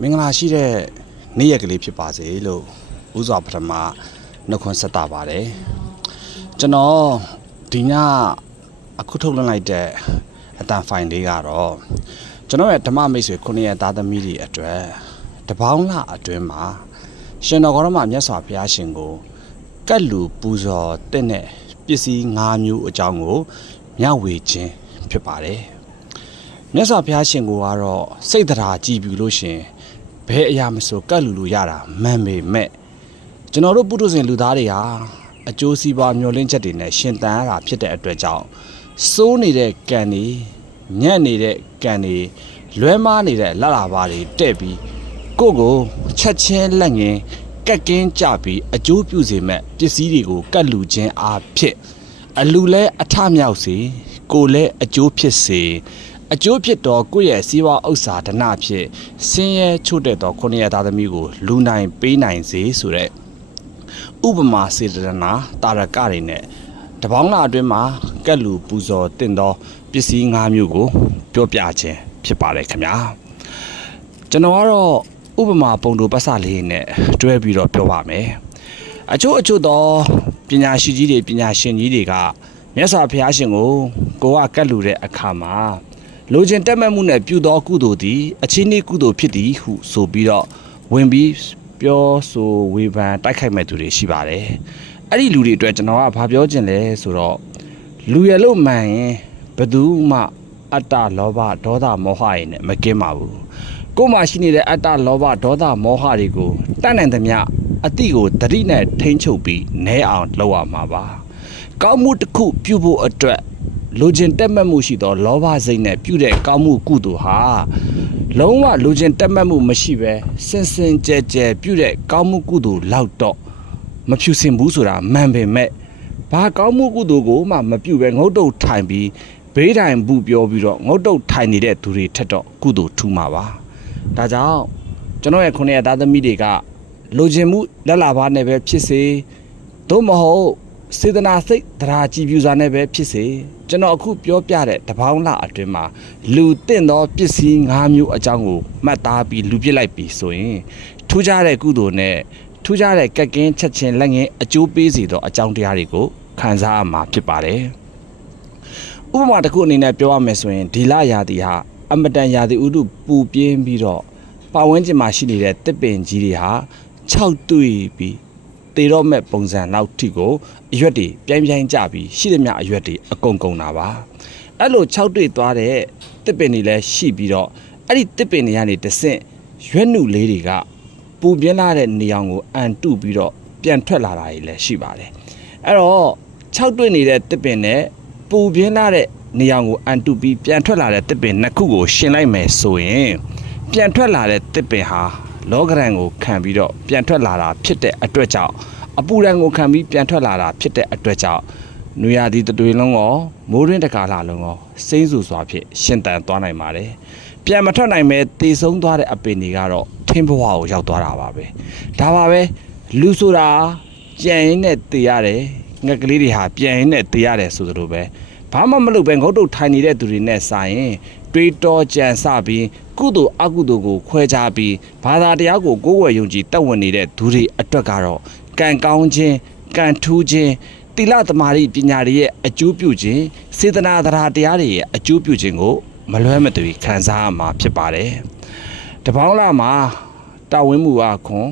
မင်္ဂလာရှိတဲ့နေ့ရက်ကလေးဖြစ်ပါစေလို့ဥစွာပထမနှုတ်ခွန်းဆက်တာပါတယ်ကျွန်တော်ဒီညအခုထုတ်လွှင့်လိုက်တဲ့အတန်ဖိုင်လေးကတော့ကျွန်တော်ရဲ့ဓမ္မမိတ်ဆွေခုနှစ်ရဲ့သားသမီးတွေအတွက်တပေါင်းလအတွင်းမှာရှင်တော်ကောရမမြတ်စွာဘုရားရှင်ကိုကတ်လူပူဇော်တဲ့နဲ့ပစ္စည်း၅မျိုးအကြောင်းကိုမျှဝေခြင်းဖြစ်ပါတယ်မြတ်စွာဘုရားရှင်ကိုကတော့စိတ်တရားကြည်ပြီလို့ရှင် ဘယ်အရာမဆိုကတ်လူလူရတာမှန်ပေမဲ့ကျွန်တော်တို့ပုထုဇဉ်လူသားတွေဟာအကျိုးစီးပွားမျှော်လင့်ချက်တွေနဲ့ရှင်တန်ရတာဖြစ်တဲ့အတွက်ကြောင့်စိုးနေတဲ့ကံတွေညံ့နေတဲ့ကံတွေလွဲမားနေတဲ့လလာပါတွေတဲ့ပြီးကိုယ့်ကိုချက်ချင်းလက်ငင်းကက်ကင်းကြပြီးအကျိုးပြုစေမဲ့ပစ္စည်းတွေကိုကတ်လူခြင်းအားဖြင့်အလူလဲအထမြောက်စေကိုယ်လဲအကျိုးဖြစ်စေ အကျိုးဖြစ်တော့ကိုယ့်ရဲ့စီးပွားဥစ္စာဒနာဖြင့်ဆင်းရဲချို့တဲ့သောခုနှစ်ရသားသမီးကိုလူနိုင်ပေးနိုင်စေဆိုတဲ့ဥပမာစေတနာတာရကတွေနဲ့တပေါင်းလာအတွင်းမှာကက်လူပူဇော်တင့်သောပစ္စည်း၅မျိုးကိုပြောပြခြင်းဖြစ်ပါတယ်ခင်ဗျာကျွန်တော်ကတော့ဥပမာပုံတူပတ်စလေးနဲ့တွဲပြီးတော့ပြောပါမယ်အချို့အချို့သောပညာရှိကြီးတွေပညာရှင်ကြီးတွေကမြတ်စွာဘုရားရှင်ကိုကိုကကတ်လူတဲ့အခါမှာ လိုချင်တက်မဲ့မှုနဲ့ပြုသောကုသိုလ်သည်အချင်းဤကုသိုလ်ဖြစ်သည်ဟုဆိုပြီးတော့ဝင်ပြီးပြောဆိုဝေဖန်တိုက်ခိုက်မဲ့သူတွေရှိပါတယ်။အဲ့ဒီလူတွေအတွက်ကျွန်တော်ကဘာပြောချင်လဲဆိုတော့လူရလို့မှန်ရင်ဘယ်သူမှအတ္တလောဘဒေါသမောဟတွေနဲ့မကင်းပါဘူး။ကိုယ်မှာရှိနေတဲ့အတ္တလောဘဒေါသမောဟတွေကိုတတ်နိုင်သမျှအတိကိုတတိနဲ့ထိမ့်ချုပ်ပြီးနဲအောင်လုပ်ရမှာပါ။ကောင်းမှုတစ်ခုပြုဖို့အတွက် လိုချင်တက်မှတ်မှုရှိသောလောဘစိတ်နဲ့ပြုတဲ့ကောင်းမှုကုသိုလ်ဟာလုံးဝလိုချင်တက်မှတ်မှုမရှိပဲစင်စင်ကြဲကြဲပြုတဲ့ကောင်းမှုကုသိုလ်လောက်တော့မဖြူစင်ဘူးဆိုတာမှန်ပေမဲ့ဘာကောင်းမှုကုသိုလ်ကိုမှမပြုပဲငုတ်တုတ်ထိုင်ပြီးဘေးတိုင်ဘူးပြောပြီးတော့ငုတ်တုတ်ထိုင်နေတဲ့သူတွေထက်တော့ကုသိုလ်ထူးမှာပါဒါကြောင့်ကျွန်တော်ရဲ့ခုနှစ်ရသားသမီးတွေကလိုချင်မှုလက်လာပါနဲ့ပဲဖြစ်စေသို့မဟုတ် စေတနာစိတ်တရားကြည်ပြူစွာနဲ့ပဲဖြစ်စေကျွန်တော်အခုပြောပြတဲ့တပေါင်းလအတွင်းမှာလူတင့်သောပစ္စည်း၅မျိုးအကြောင်းကိုမှတ်သားပြီးလူပြစ်လိုက်ပြီဆိုရင်ထူးခြားတဲ့ကုသိုလ်နဲ့ထူးခြားတဲ့ကက်ကင်းချက်ချင်းလက်ငင်းအကျိုးပေးစေသောအကြောင်းတရားတွေကိုခံစားရမှာဖြစ်ပါတယ်ဥပမာတစ်ခုအနေနဲ့ပြောရမယ်ဆိုရင်ဒီလရာသီဟာအမတန်ရာသီဥတုပူပြင်းပြီးတော့ပတ်ဝန်းကျင်မှာရှိနေတဲ့တစ်ပင်ကြီးတွေဟာ6တွေ့ပြီး တေတော့မဲ့ပုံစံနောက်ထိကိုအရွက်တွေပြိုင်ပြိုင်ကြပြီးရှိသမျှအရွက်တွေအကုန်ကုန်တာပါအဲ့လို6တွေ့သွားတဲ့တစ်ပင်တွေလည်းရှိပြီးတော့အဲ့ဒီတစ်ပင်တွေကနေတဆင့်ရွက်နုလေးတွေကပူပြင်းလာတဲ့နေအောင်ကိုအန်တုပြီးတော့ပြန်ထွက်လာတာတွေလည်းရှိပါတယ်အဲ့တော့6တွေ့နေတဲ့တစ်ပင်နဲ့ပူပြင်းလာတဲ့နေအောင်ကိုအန်တုပြီးပြန်ထွက်လာတဲ့တစ်ပင်နှစ်ခုကိုရှင်လိုက်မယ်ဆိုရင်ပြန်ထွက်လာတဲ့တစ်ပင်ဟာ လောကရန်ကိုခံပြီးတော့ပြန်ထွက်လာတာဖြစ်တဲ့အတွက်ကြောင့်အပူရန်ကိုခံပြီးပြန်ထွက်လာတာဖြစ်တဲ့အတွက်ကြောင့်နွေရာသီတစ်တွေလုံးရောမိုးရင်းတကာလာလုံးရောစိမ့်ဆူစွာဖြင့်ရှင်တန်သွားနိုင်ပါတယ်။ပြန်မထွက်နိုင်ပဲတေဆုံးသွားတဲ့အပင်တွေကတော့ထင်းဘဝကိုရောက်သွားတာပါပဲ။ဒါပါပဲလူဆိုတာကြံရင်းနဲ့တေရတယ်ငက်ကလေးတွေဟာပြန်ရင်းနဲ့တေရတယ်ဆိုသလိုပဲ ဘာမှမလုပ်ပဲငုတ်တုတ်ထိုင်နေတဲ့သူတွေနဲ့စာရင်တွေးတောကြံစပြီးကုသိုလ်အကုသိုလ်ကိုခွဲခြားပြီးဘာသာတရားကိုကိုးကွယ်ယုံကြည်တက်ဝင်နေတဲ့သူတွေအတွက်ကတော့ကံကောင်းခြင်းကံထူးခြင်းတိလသမารိပညာတွေရဲ့အကျိုးပြုခြင်းစေတနာတရားတရားတွေရဲ့အကျိုးပြုခြင်းကိုမလွဲမသွေခံစားရမှာဖြစ်ပါတယ်။တပေါင်းလာမှာတာဝန်မှုအခွန်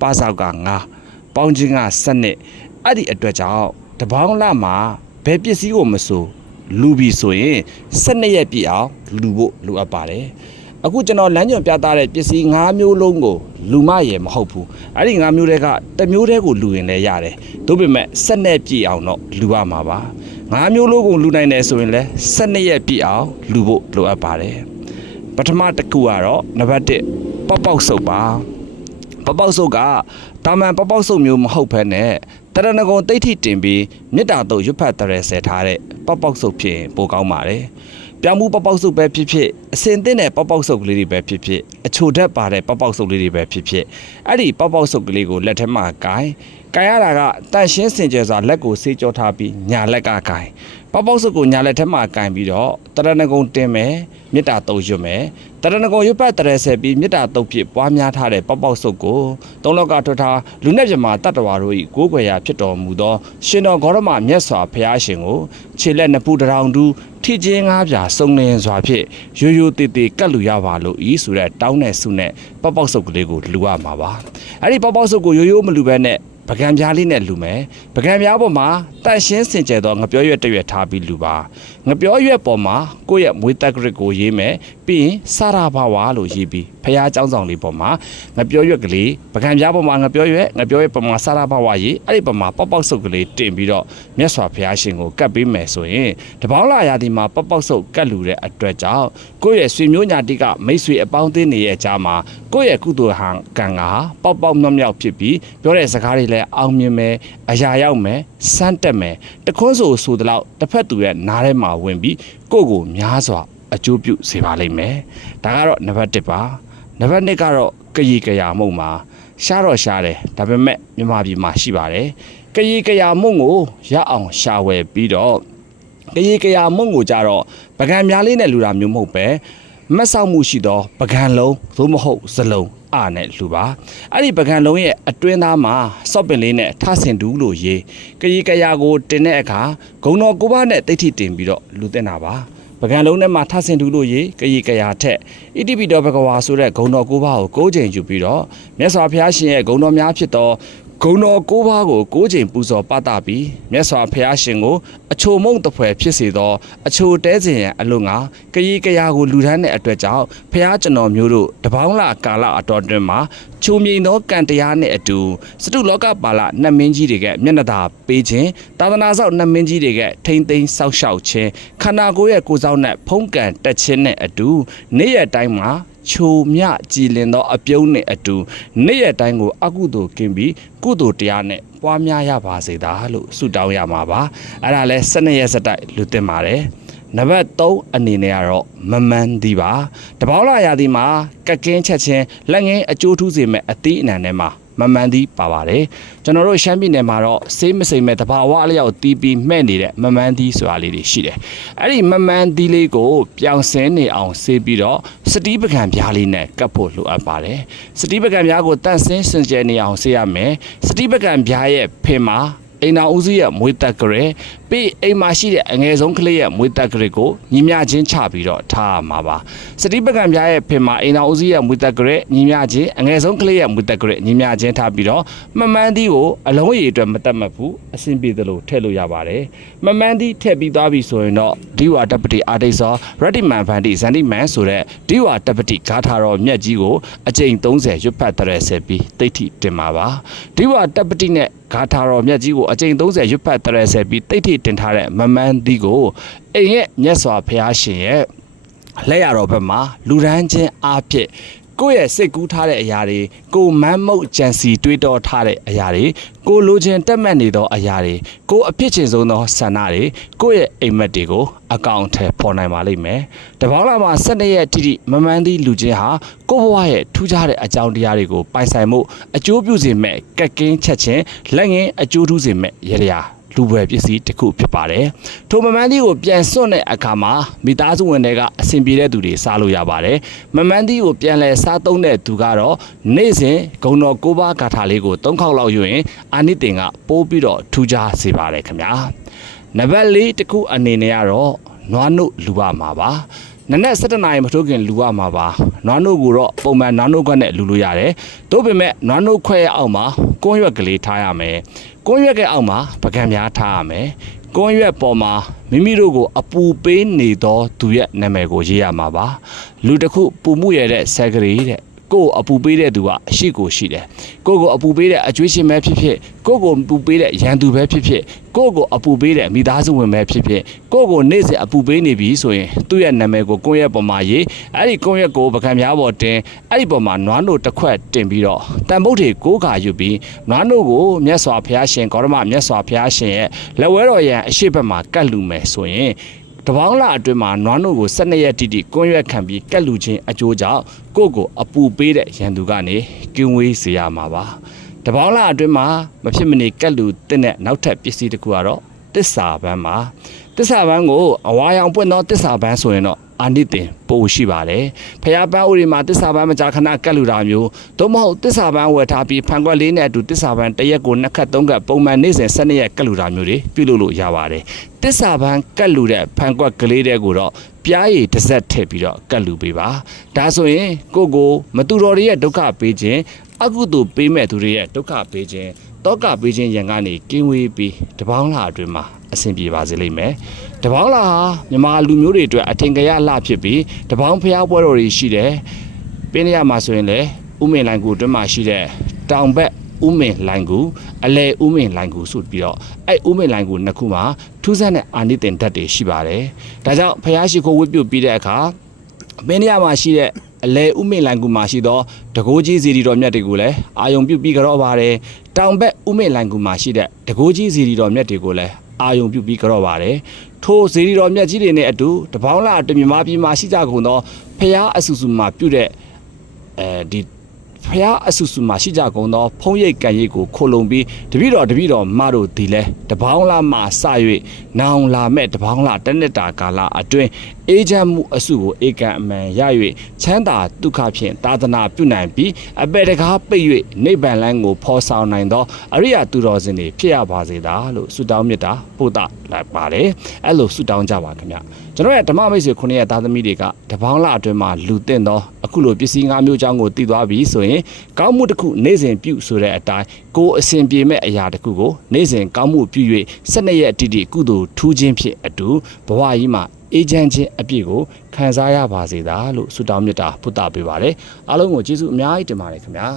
ပါဆောက်က9ပေါင်းခြင်းက7နှစ်အဲ့ဒီအတွက်ကြောင့်တပေါင်းလာမှာဘယ်ပစ္စည်းကိုမဆို လူပြီဆိုရင်12ရက်ပြည့်အောင်လူဖို့လိုအပ်ပါတယ်အခုကျွန်တော်လမ်းညွန်ပြသတဲ့ပစ္စည်း၅မျိုးလုံးကိုလူမရယ်မဟုတ်ဘူးအဲ့ဒီ၅မျိုးတွေကတစ်မျိုးတည်းကိုလူရင်လည်းရတယ်ဒါပေမဲ့12ပြည့်အောင်တော့လူရမှာပါ၅မျိုးလုံးကိုလူနိုင်တယ်ဆိုရင်လည်း12ရက်ပြည့်အောင်လူဖို့လိုအပ်ပါတယ်ပထမတစ်ခုကတော့နံပါတ်1ပေါက်ပေါက်စုပ်ပါပေါက်ပေါက်စုပ်ကတာမန်ပေါက်ပေါက်စုပ်မျိုးမဟုတ်ဘဲနဲ့ တရဏဂုံတိတ်ထိတင်ပြီးမေတ္တာတို့ရွတ်ဖတ်တရဲဆဲထားတဲ့ပေါက်ပေါက်စုပ်ဖြစ်ရင်ပိုကောင်းပါတယ်ပြောင်းမှုပေါက်ပေါက်စုပ်ပဲဖြစ်ဖြစ်အစင်သင့်တဲ့ပေါက်ပေါက်စုပ်ကလေးတွေပဲဖြစ်ဖြစ်အချိုဓာတ်ပါတဲ့ပေါက်ပေါက်စုပ်လေးတွေပဲဖြစ်ဖြစ်အဲ့ဒီပေါက်ပေါက်စုပ်ကလေးကိုလက်ထက်မှာကိုင်ကိုင်ရတာကတန့်ရှင်းစင်ကြယ်စွာလက်ကိုဆေးကြောထားပြီးညာလက်ကကိုင် ပေါက်ပေါက်စုပ်ကိုညာလက်ထက်မှာကင်ပြီးတော့တရဏဂုံတင်မယ်မေတ္တာတုတ်ရွတ်မယ်တရဏဂုံရွတ်ပတ်တရဆယ်ပြီးမေတ္တာတုတ်ဖြစ်ပွားများထားတဲ့ပေါက်ပေါက်စုပ်ကိုသုံးလောကထွတ်ထားလူနဲ့မြမာတတ္တဝါတို့၏ကိုးကွယ်ရာဖြစ်တော်မူသောရှင်တော်ဂေါရမမြတ်စွာဘုရားရှင်ကိုခြေလက်နှစ်ဖူးတစ်ထောင်တူထိချင်းငါးပြာစုံလင်စွာဖြင့်ရိုးရိုးတည်တည်ကတ်လူရပါလို့ဤဆိုတဲ့တောင်းတဲ့ဆုနဲ့ပေါက်ပေါက်စုပ်ကလေးကိုလူရမှာပါအဲ့ဒီပေါက်ပေါက်စုပ်ကိုရိုးရိုးမလူပဲနဲ့ ပကံပြားလေးနဲ့လူမယ်ပကံပြားပေါ်မှာတန့်ရှင်းစင်ကြယ်သောငပြောရွက်တစ်ရွက်ထားပြီးလူပါငပြောရွက်ပေါ်မှာကိုယ့်ရဲ့မွေးတက်ကရစ်ကိုရေးမယ်ပြီးရင်စာရာဘာဝါလို့ရေးပြီး ဖះเจ้าဆောင်လေးပေါ်မှာငပြောရွက်ကလေးပကံပြားပေါ်မှာငပြောရွက်ငပြောရွက်ပေါ်မှာစာရာဘာဝါရေးအဲ့ဒီပေါ်မှာပေါက်ပေါက်ဆုပ်ကလေးတင်ပြီးတော့မြတ်စွာဘုရားရှင်ကိုကတ်ပေးမယ်ဆိုရင်တပေါင်းလာရာဒီမှာပေါက်ပေါက်ဆုပ်ကတ်လူတဲ့အတွက်ကြောင့်ကိုယ့်ရဲ့ဆွေမျိုးညာတိကမိတ်ဆွေအပေါင်းအသင်းတွေရဲ့ကြားမှာကိုယ့်ရဲ့ကုသိုလ်ဟန်ကံကပေါက်ပေါက်မြောက်မြောက်ဖြစ်ပြီးပြောတဲ့စကားတွေလည်းအောင်မြင်မယ်အရာရောက်မယ်စမ်းတက်မယ်တခွန်းဆိုဆိုတလောက်တစ်ဖက်သူရဲ့နားထဲမှာဝင်ပြီးကိုယ့်ကိုများစွာအကျိုးပြုစေပါလိမ့်မယ်ဒါကတော့နံပါတ်1ပါ နံပါတ်2ကတော့ကရီကရာမုံမှာရှားတော့ရှားတယ်ဒါပေမဲ့မြန်မာပြည်မှာရှိပါတယ်ကရီကရာမုံကိုရအောင်ရှာဝယ်ပြီးတော့ကရီကရာမုံကိုကြတော့ပကံများလေးနဲ့လူတာမျိုးမဟုတ်ပဲမတ်ဆောက်မှုရှိသောပကံလုံးသို့မဟုတ်ဇလုံးအာနဲ့လူပါအဲ့ဒီပကံလုံးရဲ့အတွင်းသားမှာစော့ပင်လေးနဲ့ထဆင်တူးလို့ရေးကရီကရာကိုတင်တဲ့အခါဂုံတော်ကိုပါနဲ့တိတ်ထိတင်ပြီးတော့လူတင်တာပါ ပကံလုံးထဲမှာထဆင်တူးလို့ရေးကရီကရာထက်ဣတိပိတော်ဘဂဝါဆိုတဲ့ဂုံတော်ကိုပါကိုကိုးချိန်ယူပြီးတော့မြတ်စွာဘုရားရှင်ရဲ့ဂုံတော်များဖြစ်သော ဂုံတော်ကိုးပါးကိုကိုးချိန်ပူဇော်ပသပြီးမြတ်စွာဘုရားရှင်ကိုအချိုမုံတဖွဲဖြစ်စေသောအချိုတဲစဉ်ရန်အလို့ငါကရီကရာကိုလူထမ်းတဲ့အတွက်ကြောင့်ဘုရားကျွန်တော်မျိုးတို့တပေါင်းလာကာလအတော်တွင်မှာချုံမြိန်သောကံတရားနှင့်အတူစတုလောကပါဠနတ်မင်းကြီးတွေကမျက်နှာသာပေးခြင်းသာသနာဆောက်နတ်မင်းကြီးတွေကထိမ့်သိမ်းဆောက်ရှောက်ခြင်းခန္ဓာကိုယ်ရဲ့ကိုယ်ဆောင်နဲ့ဖုံးကံတက်ခြင်းနဲ့အတူနေ့ရက်တိုင်းမှာ ချိုမြကြည်လင်သောအပြုံးနဲ့အတူနေ့ရက်တိုင်းကိုအကုသိုလ်ကင်းပြီးကုသိုလ်တရားနဲ့ပွားများရပါစေသာလို့ဆုတောင်းရမှာပါအဲ့ဒါလဲ12ရက်စတိုက်လူတင်ပါတယ်နံပါတ်3အနေနဲ့ကတော့မမှန်သည်ပါတပေါင်းလာရာသီမှာကက်ကင်းချက်ချင်းလက်ငင်းအကျိုးထူးစေမဲ့အသီးအနှံထဲမှာ မမှန်သည်ပါပါတယ်ကျွန်တော်တို့ရှမ်းပြည်နယ်မှာတော့စေးမစိမ်မဲ့တဘာဝအလျောက်တီးပြီးမှဲ့နေတဲ့မမှန်သည်ဆိုတာလေးတွေရှိတယ်အဲ့ဒီမမှန်သည်လေးကိုပြောင်းစင်းနေအောင်ဆေးပြီးတော့စတီးပကံပြားလေးနဲ့ကပ်ဖို့လိုအပ်ပါတယ်စတီးပကံပြားကိုတန့်စင်းစင်ကြယ်နေအောင်ဆေးရမယ်စတီးပကံပြားရဲ့ဖင်မှာ အိမ်နာဦးစီးရဲ့မွေးတက်ကြရဲပြီးအိမ်မှာရှိတဲ့အငယ်ဆုံးကလေးရဲ့မွေးတက်ကြရဲကိုညီမျှချင်းချပြီးတော့ထားရမှာပါစတိပကံပြားရဲ့ဖင်မှာအိမ်နာဦးစီးရဲ့မွေးတက်ကြရဲညီမျှချင်းအငယ်ဆုံးကလေးရဲ့မွေးတက်ကြရဲညီမျှချင်းထားပြီးတော့မမှန်သီးကိုအလုံးရည်အတွက်မတတ်မှတ်ဘူးအဆင်ပြေသလိုထည့်လို့ရပါတယ်မမှန်သီးထည့်ပြီးသွားပြီဆိုရင်တော့ဒီဝါတပတိအာဒိတ်စောရတ္တိမန်ဖန်တိဇန်တိမန်ဆိုတဲ့ဒီဝါတပတိဂါထာတော်မြတ်ကြီးကိုအကျိန်30ရွတ်ဖတ်တရဲဆက်ပြီးတိတ်ထိတင်ပါပါဒီဝါတပတိနဲ့ဂါထာတော်မြတ်ကြီးကိုအကျိန်30ရွတ်ဖတ်တရဲဆက်ပြီးတိတ်ထိတင်ထားတဲ့မမှန်သီးကိုအိမ်ရဲ့မြတ်စွာဘုရားရှင်ရဲ့လက်ရတော်ဘက်မှာလူရန်ချင်းအားဖြင့် ကိုယ့်ရဲ့စိတ်ကူးထားတဲ့အရာတွေကိုမမ်းမုတ်ကြံစီတွေးတောထားတဲ့အရာတွေကိုလိုချင်တက်မှတ်နေသောအရာတွေကိုအဖြစ်ချင်ဆုံးသောဆန္ဒတွေကိုယ့်ရဲ့အိမ်မက်တွေကိုအကောင့်ထဲပေါ်နိုင်ပါလိမ့်မယ်။တပေါင်းလာမှာ12ရက်တိတိမမှန်သည့်လူချင်းဟာကိုယ့်ဘဝရဲ့ထူးခြားတဲ့အကြောင်းတရားတွေကိုပိုင်ဆိုင်မှုအကျိုးပြုစေမဲ့ကက်ကင်းချက်ချင်းလက်ငင်းအကျိုးထူးစေမဲ့ရရ လူပွဲပစ္စည်းတစ်ခုဖြစ်ပါတယ်။ထိုမမှန်သီးကိုပြန်စွန့်တဲ့အခါမှာမိသားစုဝင်တွေကအဆင်ပြေတဲ့သူတွေစားလို့ရပါတယ်။မမှန်သီးကိုပြန်လဲစားသုံးတဲ့သူကတော့နေ့စဉ်ဂုံတော်ကိုးပါးဂါထာလေးကို၃ခေါက်လောက်ယူရင်အာနိသင်ကပိုးပြီးတော့ထူးခြားစေပါတယ်ခင်ဗျာ။နံပါတ်၄တစ်ခုအနေနဲ့ကတော့နွားနုလူရမှာပါ။ နနက်7နာရီမထိုးခင်လူရမှာပါနွားနို့ကိုတော့ပုံမှန်နွားနို့ခွက်နဲ့လူလို့ရတယ်သို့ပေမဲ့နွားနို့ခွက်ရဲ့အောက်မှာကွန်းရွက်ကလေးထားရမယ်ကွန်းရွက်ကအောက်မှာပကံများထားရမယ်ကွန်းရွက်ပေါ်မှာမိမိတို့ကိုအပူပေးနေသောသူရဲ့နာမည်ကိုရေးရမှာပါလူတစ်ခုပူမှုရတဲ့ဆက်ကလေးတဲ့ ကိုယ့်ကိုအပူပေးတဲ့သူကအရှိကိုရှိတယ်ကိုယ့်ကိုအပူပေးတဲ့အကျွေးရှင်ပဲဖြစ်ဖြစ်ကိုယ့်ကိုအပူပေးတဲ့ရန်သူပဲဖြစ်ဖြစ်ကိုယ့်ကိုအပူပေးတဲ့မိသားစုဝင်ပဲဖြစ်ဖြစ်ကိုယ့်ကိုနေ့စဉ်အပူပေးနေပြီဆိုရင်သူ့ရဲ့နာမည်ကိုကွန်းရက်ပေါ်မှာရေးအဲ့ဒီကွန်းရက်ကိုပကံများပေါ်တင်အဲ့ဒီပေါ်မှာနွားနို့တစ်ခွက်တင်ပြီးတော့တန်ဖုတ်တွေကိုးခါယူပြီးနွားနို့ကိုမြတ်စွာဘုရားရှင်ဂေါရမမြတ်စွာဘုရားရှင်ရဲ့လက်ဝဲတော်ရန်အရှိတ်ဘက်မှာကတ်လူမယ်ဆိုရင် တပေါင်းလာအတွင်းမှာနွားနို့ကို12ရက်တိတိကွန်းရွက်ခံပြီးကက်လူချင်းအကျိုးကြောင့်ကိုယ့်ကိုအပူပေးတဲ့ရန်သူကနေကင်းဝေးစေရမှာပါတပေါင်းလာအတွင်းမှာမဖြစ်မနေကက်လူတင်းတဲ့နောက်ထပ်ပစ္စည်းတစ်ခုကတော့တစ္ဆာပန်းပါတစ္ဆာပန်းကိုအဝါရောင်ပွင့်သောတစ္ဆာပန်းဆိုရင်တော့ အာနိသင်ပို့ရှိပါတယ်ဖျားပန်းဥရီမှာတစ္ဆာပန်းမကြာခဏကတ်လူတာမျိုးသို့မဟုတ်တစ္ဆာပန်းဝယ်ထားပြီးဖန်ခွက်လေးနဲ့အတူတစ္ဆာပန်းတစ်ရက်ကိုနှစ်ခတ်သုံးခတ်ပုံမှန်နေ့စဉ်၁၂ရက်ကတ်လူတာမျိုးတွေပြုလုပ်လို့ရပါတယ်တစ္ဆာပန်းကတ်လူတဲ့ဖန်ခွက်ကလေးတဲ့ကိုတော့ပြားရည်တစ်စက်ထည့်ပြီးတော့ကတ်လူပေးပါဒါဆိုရင်ကိုကိုမတူတော်တွေရဲ့ဒုက္ခပေးခြင်းအကုသိုလ်ပေးမဲ့သူတွေရဲ့ဒုက္ခပေးခြင်း တောကပေးခြင်းရန်ကနေကင်းဝေးပြီးတပေါင်းလာအတွင်းမှာအဆင်ပြေပါစေလိမ့်မယ်တပေါင်းလာဟာမြန်မာလူမျိုးတွေအတွက်အထင်ကရလှဖြစ်ပြီးတပေါင်းဖျားပွဲတော်တွေရှိတယ်ပင်းရမှာဆိုရင်လေဥမင်လိုင်ကူအတွင်းမှာရှိတဲ့တောင်ဘက်ဥမင်လိုင်ကူအလဲဥမင်လိုင်ကူဆိုပြီးတော့အဲ့ဥမင်လိုင်ကူနှစ်ခုမှာထူးဆန်းတဲ့အာနိသင်ဓာတ်တွေရှိပါတယ်ဒါကြောင့်ဖျားရှိခိုးဝတ်ပြုတ်ပြီးတဲ့အခါပင်းရမှာရှိတဲ့အလဲဥမိတ်လိုင်ကူမှာရှိသောတကိုးကြီးစီရီတော်မြတ်တွေကိုလည်းအာယုံပြုတ်ပြီးကြတော့ပါတယ်တောင်ဘက် ဥမိတ်လိုင်ကူမှာရှိတဲ့တကိုးကြီးစီရီတော်မြတ်တွေကိုလည်းအာယုံပြုတ်ပြီးကြတော့ပါတယ်ထိုစီရီတော်မြတ်ကြီးတွေနဲ့အတူတပေါင်းလာတမြမပြည်မှာရှိကြကုန်သောဖျားအဆူဆူမှာပြုတ်တဲ့အဲဒီ ဖျားအဆူဆူမှာရှိကြကုန်သောဖုံးရိပ်ကန်ရိပ်ကိုခိုလုံပြီးတပိတော်တပိတော်မတို့ဒီလဲတပေါင်းလာမှစ၍နောင်လာမဲ့တပေါင်းလာတစ်နှစ်တာကာလအတွင်းအေဂျင့်မှုအစုကိုဧကံအမှန်ရ၍ချမ်းသာဒုက္ခဖြင့်သာသနာပြုနိုင်ပြီးအပေတကားပိတ်၍နိဗ္ဗာန်လမ်းကိုဖော်ဆောင်နိုင်သောအရိယသူတော်စင်တွေဖြစ်ရပါစေသာလို့ဆုတောင်းမြတ်တာပို့တာလိုက်ပါတယ်အဲ့လိုဆုတောင်းကြပါခင်ဗျ ကျွန်တော်ရဲ့ဓမ္မမိတ်ဆွေခုနှစ်ရဲ့သားသမီးတွေကတပေါင်းလအတွင်းမှာလူသင့်သောအခုလိုပစ္စည်း၅မျိုးချောင်းကိုတည်သွားပြီဆိုရင်ကောင်းမှုတစ်ခုနေ့စဉ်ပြုဆိုတဲ့အတိုင်းကိုယ်အစဉ်ပြေမဲ့အရာတစ်ခုကိုနေ့စဉ်ကောင်းမှုပြု၍၁၂ရက်အတိအတိကုသိုလ်ထူးခြင်းဖြင့်အတူဘဝကြီးမှာအေဂျင့်ချင်းအပြည့်ကိုခံစားရပါစေသာလို့ဆုတောင်းမြတ်တာဖုတ္တပေးပါတယ်အားလုံးကိုကျေးဇူးအများကြီးတင်ပါတယ်ခင်ဗျာ